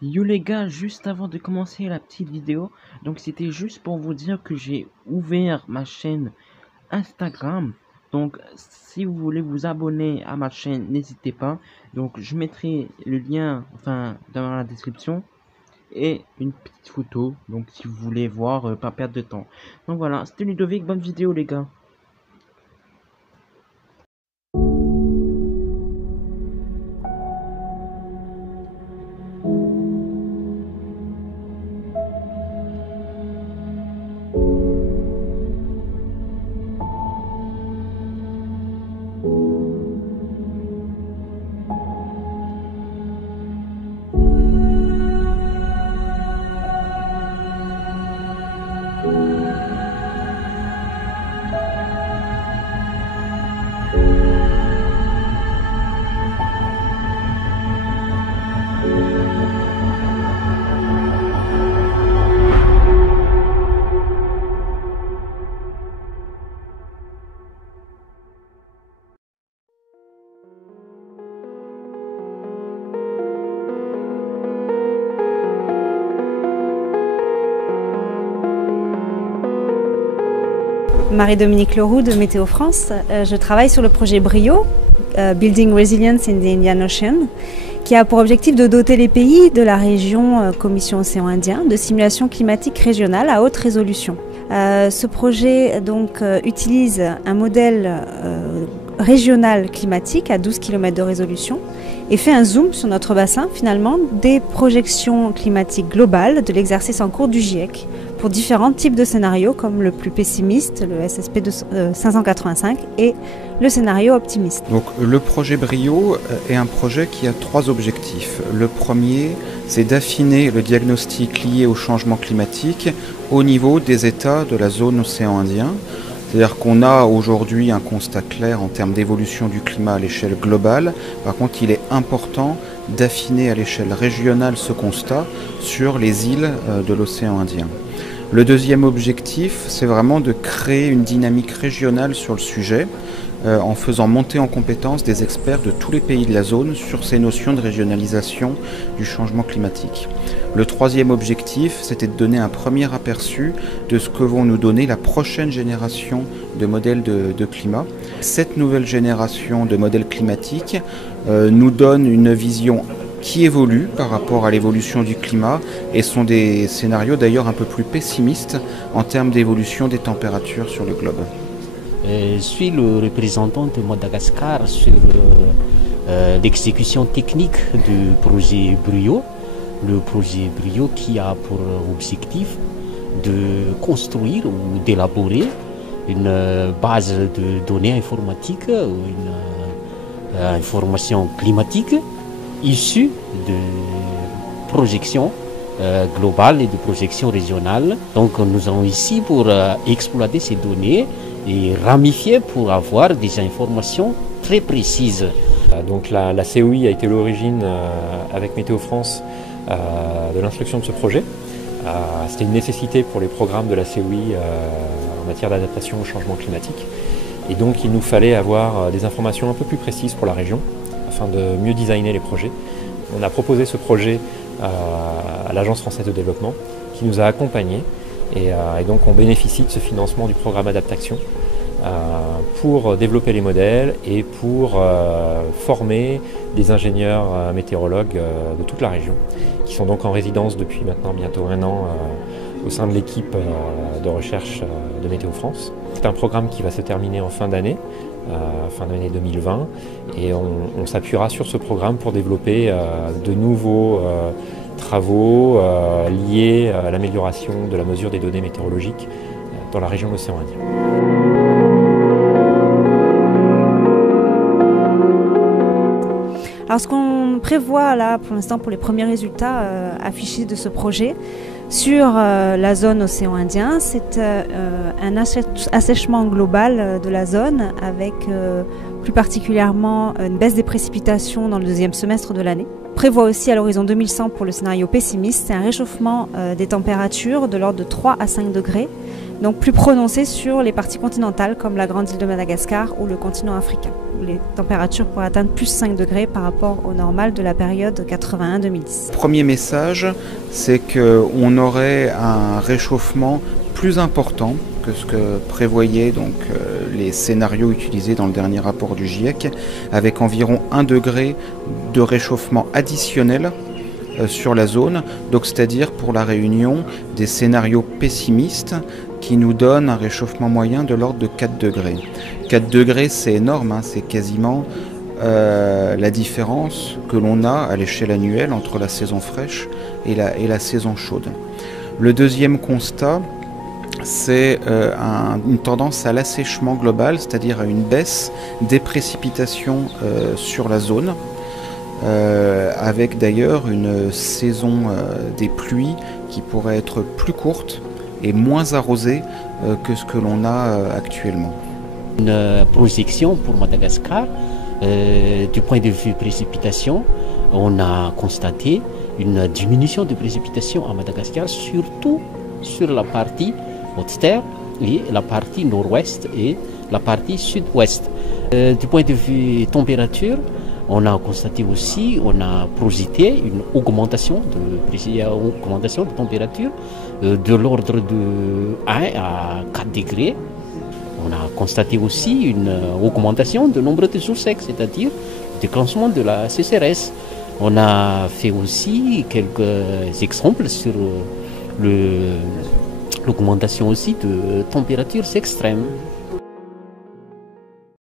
Yo les gars, juste avant de commencer la petite vidéo, donc c'était juste pour vous dire que j'ai ouvert ma chaîne Instagram. Donc si vous voulez vous abonner à ma chaîne, n'hésitez pas. Donc je mettrai le lien dans la description et une petite photo. Donc si vous voulez voir, pas perdre de temps. Donc voilà, c'était Ludovic, bonne vidéo les gars. Marie-Dominique Leroux de Météo France. Je travaille sur le projet BRIO, Building Resilience in the Indian Ocean, qui a pour objectif de doter les pays de la région Commission Océan Indien de simulations climatiques régionales à haute résolution. Ce projet donc utilise un modèle régional climatique à 12 km de résolution et fait un zoom sur notre bassin finalement des projections climatiques globales de l'exercice en cours du GIEC pour différents types de scénarios comme le plus pessimiste, le SSP 585 et le scénario optimiste. Donc le projet BRIO est un projet qui a trois objectifs. Le premier, c'est d'affiner le diagnostic lié au changement climatique au niveau des États de la zone océan Indien. C'est-à-dire qu'on a aujourd'hui un constat clair en termes d'évolution du climat à l'échelle globale. Par contre, il est important d'affiner à l'échelle régionale ce constat sur les îles de l'océan Indien. Le deuxième objectif, c'est vraiment de créer une dynamique régionale sur le sujet en faisant monter en compétence des experts de tous les pays de la zone sur ces notions de régionalisation du changement climatique. Le troisième objectif, c'était de donner un premier aperçu de ce que vont nous donner la prochaine génération de modèles de climat. Cette nouvelle génération de modèles climatiques nous donne une vision qui évoluent par rapport à l'évolution du climat et sont des scénarios d'ailleurs un peu plus pessimistes en termes d'évolution des températures sur le globe. Je suis le représentant de Madagascar sur l'exécution technique du projet BRIO. Le projet BRIO qui a pour objectif de construire ou d'élaborer une base de données informatiques, une information climatique issue de projections globales et de projections régionales. Donc nous sommes ici pour exploiter ces données et ramifier pour avoir des informations très précises. Donc la COI a été l'origine avec Météo France de l'instruction de ce projet. C'était une nécessité pour les programmes de la COI en matière d'adaptation au changement climatique. Et donc il nous fallait avoir des informations un peu plus précises pour la région afin de mieux designer les projets. On a proposé ce projet à l'Agence française de développement qui nous a accompagnés et donc on bénéficie de ce financement du programme Adaptation pour développer les modèles et pour former des ingénieurs météorologues de toute la région qui sont donc en résidence depuis maintenant bientôt 1 an au sein de l'équipe de recherche de Météo France. C'est un programme qui va se terminer en fin d'année 2020 et on s'appuiera sur ce programme pour développer de nouveaux travaux liés à l'amélioration de la mesure des données météorologiques dans la région de l'océan Indien. Alors ce qu'on prévoit là pour l'instant pour les premiers résultats affichés de ce projet sur la zone océan Indien, c'est un assèchement global de la zone avec plus particulièrement une baisse des précipitations dans le deuxième semestre de l'année. On prévoit aussi à l'horizon 2100 pour le scénario pessimiste, c'est un réchauffement des températures de l'ordre de 3 à 5 degrés, donc plus prononcé sur les parties continentales comme la grande île de Madagascar ou le continent africain. les températures pourraient atteindre plus 5 degrés par rapport au normal de la période 81-2010. Premier message, c'est qu'on aurait un réchauffement plus important que ce que prévoyaient donc, les scénarios utilisés dans le dernier rapport du GIEC, avec environ 1 degré de réchauffement additionnel sur la zone, donc c'est-à-dire pour la Réunion des scénarios pessimistes qui nous donnent un réchauffement moyen de l'ordre de 4 degrés. 4 degrés c'est énorme, hein, c'est quasiment la différence que l'on a à l'échelle annuelle entre la saison fraîche et la saison chaude. Le deuxième constat, c'est une tendance à l'assèchement global, c'est-à-dire à une baisse des précipitations sur la zone, avec d'ailleurs une saison des pluies qui pourrait être plus courte et moins arrosée que ce que l'on a actuellement. Une projection pour Madagascar, du point de vue précipitation, on a constaté une diminution de précipitations à Madagascar, surtout sur la partie haute-terre et la partie nord-ouest et la partie sud-ouest. Du point de vue température, on a constaté aussi, on a projeté une augmentation de température de l'ordre de 1 à 4 degrés. On a constaté aussi une augmentation du nombre de jours secs, c'est-à-dire le déclenchement de la sécheresse. On a fait aussi quelques exemples sur l'augmentation aussi de températures extrêmes.